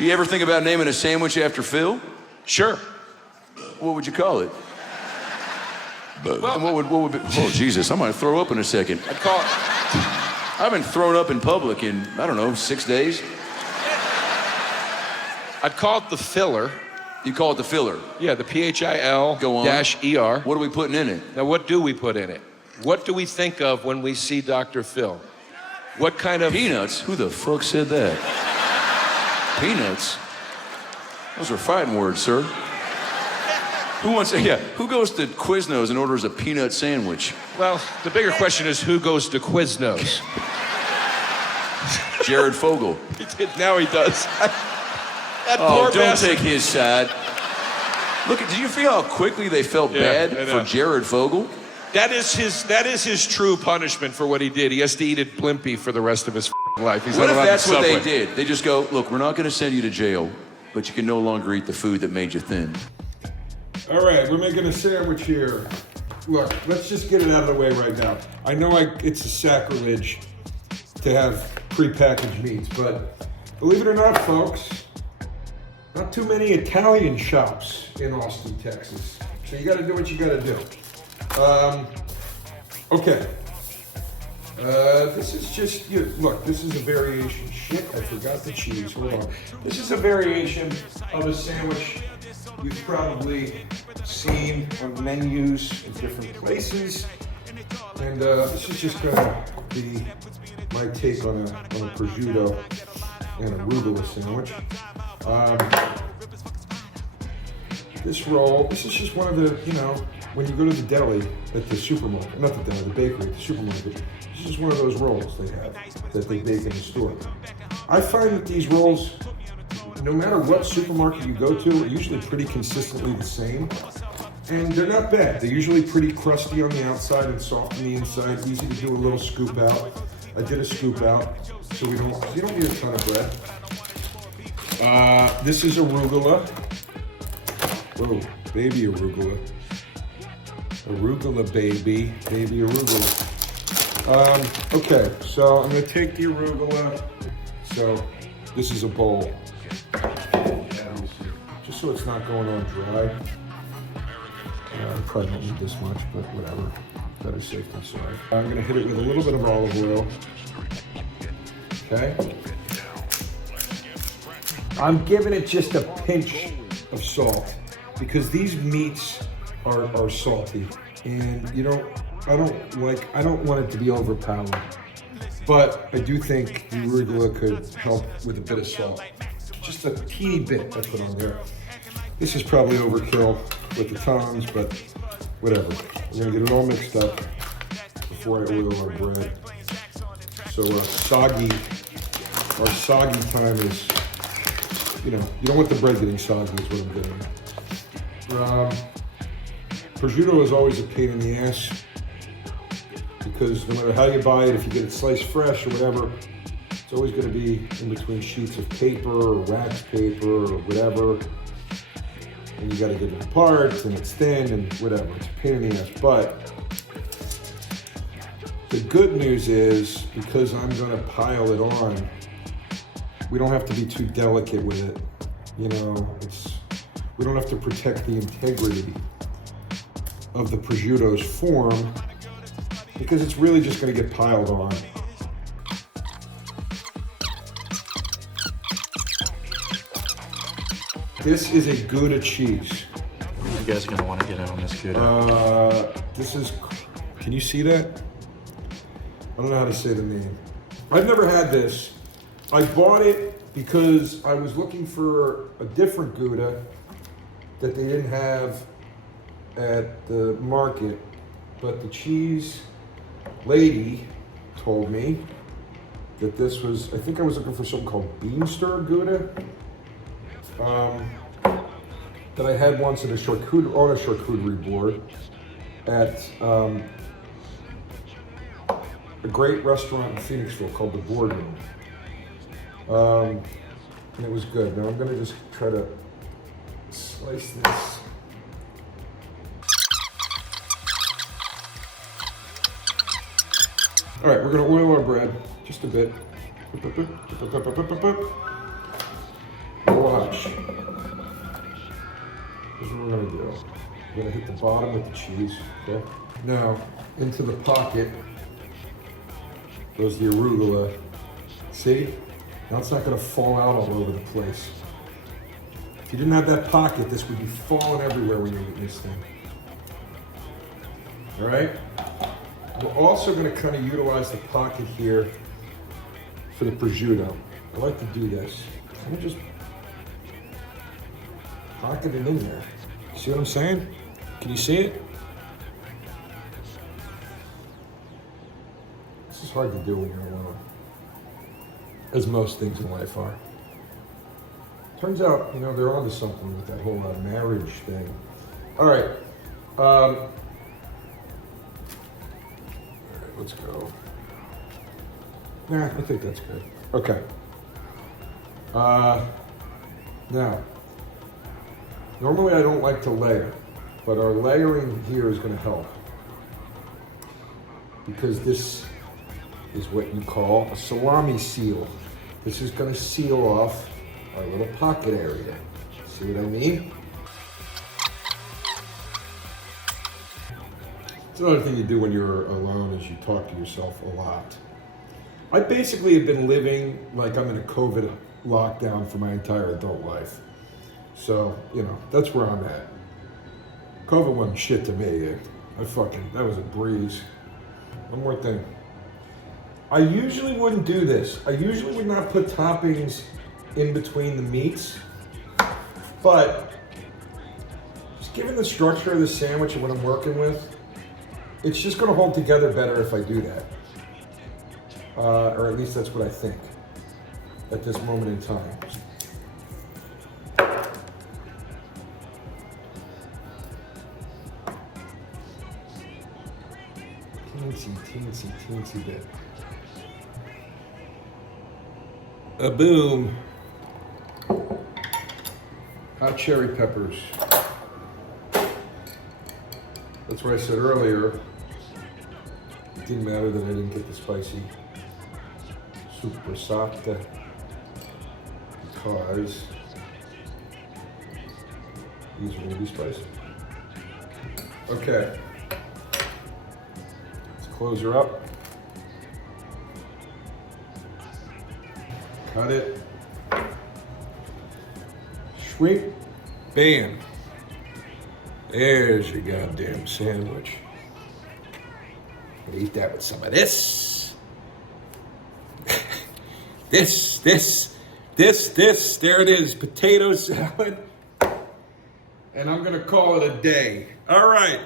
Do you ever think about naming a sandwich after Phil? Sure. What would you call it? Well, what would be, oh, Jesus, I might throw up in a second. I'd call it... I haven't thrown up in public in, I don't know, 6 days. I'd call it the filler. You call it the filler? Yeah, the PHIL Go on. -ER. What are we putting in it? Now, what do we put in it? What do we think of when we see Dr. Phil? What kind of... Peanuts? Who the fuck said that? Peanuts? Those are fighting words, sir. Who wants to, who goes to Quiznos and orders a peanut sandwich? Well, the bigger question is who goes to Quiznos? Jared Fogle. Now he does. That Oh, poor don't bastard. take his side. Look, did you feel how quickly they felt bad for Jared Fogle? That is his true punishment for what he did. He has to eat at Blimpie for the rest of his life. He's What not if allowed that's to what they Subway. did? They just go, look, we're not going to send you to jail, but you can no longer eat the food that made you thin. All right, we're making a sandwich here. Look, let's just get it out of the way right now. I know it's a sacrilege to have prepackaged meats, but believe it or not, folks, not too many Italian shops in Austin, Texas. So you gotta do what you gotta do. Okay. This is just, look, this is a variation. Shit, I forgot the cheese, hold on. This is a variation of a sandwich you've probably seen on menus in different places. And this is just gonna be my take on a prosciutto and arugula sandwich. This roll, this is just one of the, when you go to the deli at the supermarket, not the deli, the bakery at the supermarket, this is just one of those rolls they have that they bake in the store. I find that these rolls, no matter what supermarket you go to, are usually pretty consistently the same. And they're not bad. They're usually pretty crusty on the outside and soft on the inside. Easy to do a little scoop out. I did a scoop out, so you don't need a ton of bread. This is arugula. Oh, baby arugula. Arugula, baby arugula. Okay, so I'm gonna take the arugula. So this is a bowl. Just so it's not going on dry. I probably don't need this much, but whatever. Better safe than sorry. I'm gonna hit it with a little bit of olive oil. Okay. I'm giving it just a pinch of salt because these meats are salty, and I don't want it to be overpowering. But I do think the arugula could help with a bit of salt. Just a teeny bit I put on there. This is probably overkill with the tongs, but whatever. We're gonna get it all mixed up before I oil our bread. So our soggy time is, you don't want the bread getting soggy is what I'm doing. Prosciutto is always a pain in the ass because no matter how you buy it, if you get it sliced fresh or whatever, it's always gonna be in between sheets of paper or wax paper or whatever. And you gotta get it apart, and it's thin, and whatever. It's a pain in the ass. But the good news is, because I'm gonna pile it on, we don't have to be too delicate with it. We don't have to protect the integrity of the prosciutto's form, because it's really just gonna get piled on. This is a Gouda cheese. You guys are gonna want to get out on this Gouda. Can you see that? I don't know how to say the name. I've never had this. I bought it because I was looking for a different Gouda that they didn't have at the market, but the cheese lady told me that this was, I think I was looking for something called bean stir Gouda. That I had once at a charcuterie board at a great restaurant in Phoenixville called The Boardroom. And it was good. Now I'm gonna just try to slice this. All right, we're gonna oil our bread just a bit. what we're gonna do. We're gonna hit the bottom with the cheese, okay? Now, into the pocket goes the arugula. See? Now it's not gonna fall out all over the place. If you didn't have that pocket, this would be falling everywhere when you're eating this thing. All right? We're also gonna kind of utilize the pocket here for the prosciutto. I like to do this. Let me just pocket it in there. See what I'm saying? Can you see it? This is hard to do when you're alone, as most things in life are. Turns out, you know, they're onto something with that whole marriage thing. All right. All right, let's go. Nah, I think that's good. Okay. Now, normally I don't like to layer, but our layering here is going to help. Because this is what you call a salami seal. This is going to seal off our little pocket area. See what I mean? It's another thing you do when you're alone is you talk to yourself a lot. I basically have been living like I'm in a COVID lockdown for my entire adult life. So, you know, that's where I'm at. COVID wasn't shit to me. That was a breeze. One more thing. I usually wouldn't do this. I usually would not put toppings in between the meats, but just given the structure of the sandwich and what I'm working with, it's just gonna hold together better if I do that. Or at least that's what I think at this moment in time. Teensy bit. A boom. Hot cherry peppers. That's what I said earlier. It didn't matter that I didn't get the spicy soppressata because these are going to be spicy. Okay. Let's close her up. Cut it. Sweep. Bam. There's your goddamn sandwich. I'll eat that with some of this. This. There it is. Potato salad. And I'm going to call it a day. All right.